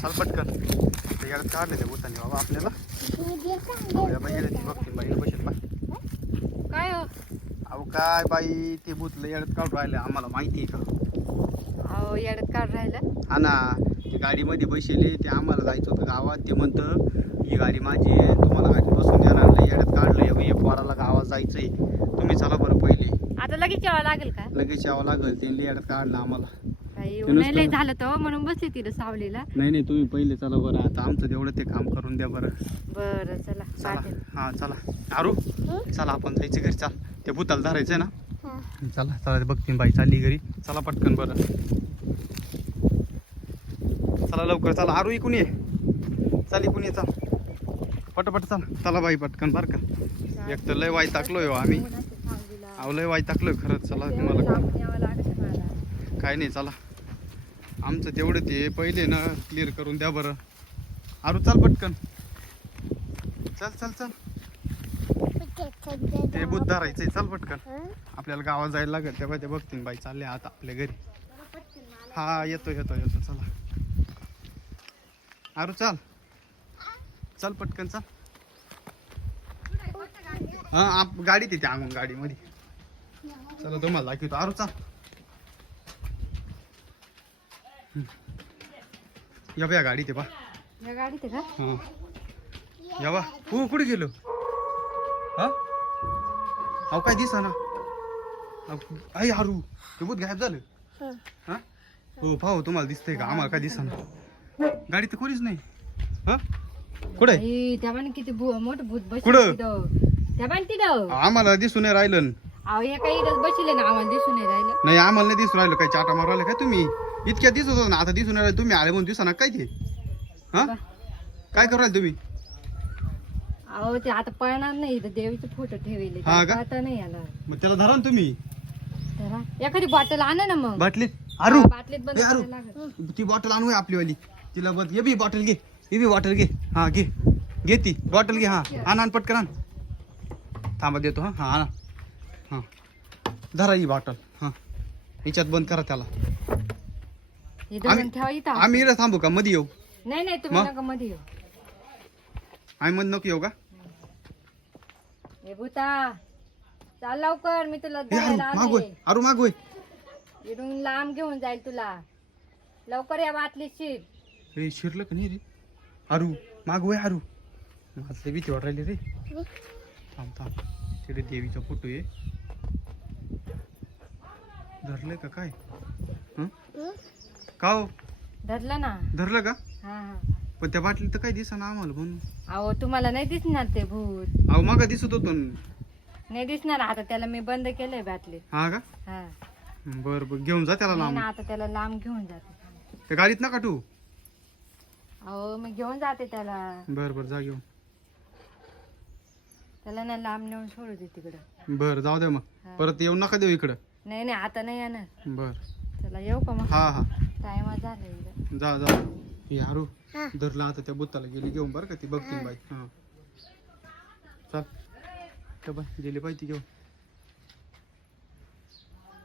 चाल पटकन ते याच्यात काढले त्या भूतानी बाबा आपल्याला बाई बसेल बा काय हो? अहो काय बाई ते भूत लय याच्यात काढून राहिले आम्हाला माहिती आहे का? अहो येड्यात काढ राहिलं. हा ना ते गाडीमध्ये बसले ते आम्हाला जायचं होतं गावात ते म्हणतं ही गाडी माझी आहे तुम्हाला गाडी बसून देणार नाही येड्यात काढलं हे पोराला गावात जायचंय तुम्ही चला बरं पहिले आता लगेच यावं लागेल का? लगेच यावं लागेल त्यांनी येड्यात काढलं आम्हाला काही ते नुसतं- नाही लय झालं तर म्हणून बसली तिला सावलीला. नाही तुम्ही पहिले चला बरं आता आमचं तेवढं ते काम करून द्या बरं बरं चला चला पाहते. हा चला आरू चला आपण जायचं घरी चाल ते भूताला धरायचंय ना चला चला बघतीन बाई चालली घरी चला पटकन बरं चला लवकर चला आरू इकून ये चाल इकून ये चाल पटपट चाल चला बाई पटकन बरं का एक तर लय वाई टाकलोय आम्ही अहो लय वाई टाकलोय खरंच चला तुम्हाला यावं लागेल मला. काय नाही चला आमचं तेवढं ते पहिले ना क्लिअर करून द्या बरं आरू चाल पटकन चल चल चल ते बुद्ध धरायचंय चल पटकन आपल्याला गावात जायला लागेल तेव्हा ते बघतील बाई चालले आता आपल्या घरी हा येतो येतो येतो चला आरू चाल चल पटकन चल हा गाडीत येते अंगून गाडीमध्ये चला तुम्हाला दाखवतो आरू चाल या बा गाडीत आहे बा या गाडीत आहे का? हा या बा हो कुठे गेलो हा अहो काय दिसा ना आई आरू ते भूत गायब झालं हा हो पाहू तुम्हाला दिसतंय का आम्हाला काय दिसा ना गाडी तर कोणीच नाही हा कुठे आई, त्या बाईने किती मोठं भूत कुठं? बसलं त्या बाईने तिथं. आम्हाला दिसून नाही राहिलं अहो एका इडच बसले ना आम्हाला दिसून नाही राहिलं. नाही आम्हाला नाही दिसून राहिलं काय चाटा मारू राहिले काय तुम्ही इतक्या दिसत होता ना आता दिसून राहिले तुम्ही आले म्हणून दिसा ना काय ते हा काय करू राहिले तुम्ही अहो ते आता पळणार नाही इथं देवीचे फोटो ठेवले हा का? आता नाही येणार. मग त्याला धरा ना तुम्ही धरा. एखादी बॉटल आणा ना मग. बाटलीत आरू हा, बाटलीत बंद ए, आरू. करायला लागेल. ती बॉटल आणू आपलीवाली तिला बघ ये बी बॉटल घे ही बी बॉटल घे हा घे घे ती बॉटल घे हा आण पटकन आण थांबा देतो हा हा आणा हा धरा ही बॉटल हा हिच्यात बंद करा त्याला हे दोन ठेवा इथं. आम्ही इकडे थांबू का मध्ये येऊ नाही नाही तुम्ही मग? नका मध्ये येऊ. आम्ही मध्ये नको येऊ का हे भूता चाल लवकर मी तुला ए, धरायला आरू मागोय आले. आरू मागोय इथून लांब घेऊन जाईल तुला. लवकर या बाटलीत शिर. रे शिरलं का नाही रे आरू मागोय आरू माझं भीती वाट राहिली रे थांब थांब तिथे देवीचा फोटो आहे धरलंय का काय हं? का हो धरलं ना. धरलं का हा हा. पण त्या बाटलीत तर काही दिसा ना आम्हाला म्हणून अहो तुम्हाला नाही दिसणार ते भूत. अहो मागा दिसत होतो नाही दिसणार आता त्याला मी बंद केलंय बाटलीत. हा का हा. बर बर घेऊन जा त्याला नाही लांब ना आता त्याला लांब घेऊन जाते. त्या गाडीत नका ठेवू अहो मी घेऊन जाते त्याला. बर बर जा घेऊन त्याला ना लांब नेऊन सोडू दे तिकडं. बर जाऊ द्या मग हा. परत येऊ नका देऊ इकडं नाही नाही आता नाही येणार. बर चला येऊ का मग. हा हा टाइम झाला इकडं. जा जा यारू धरला आता त्या बुत्ताला गेली घेऊन बरं का ती बघतील बाई हा चल त्या बाई गेली बाई ती घेऊन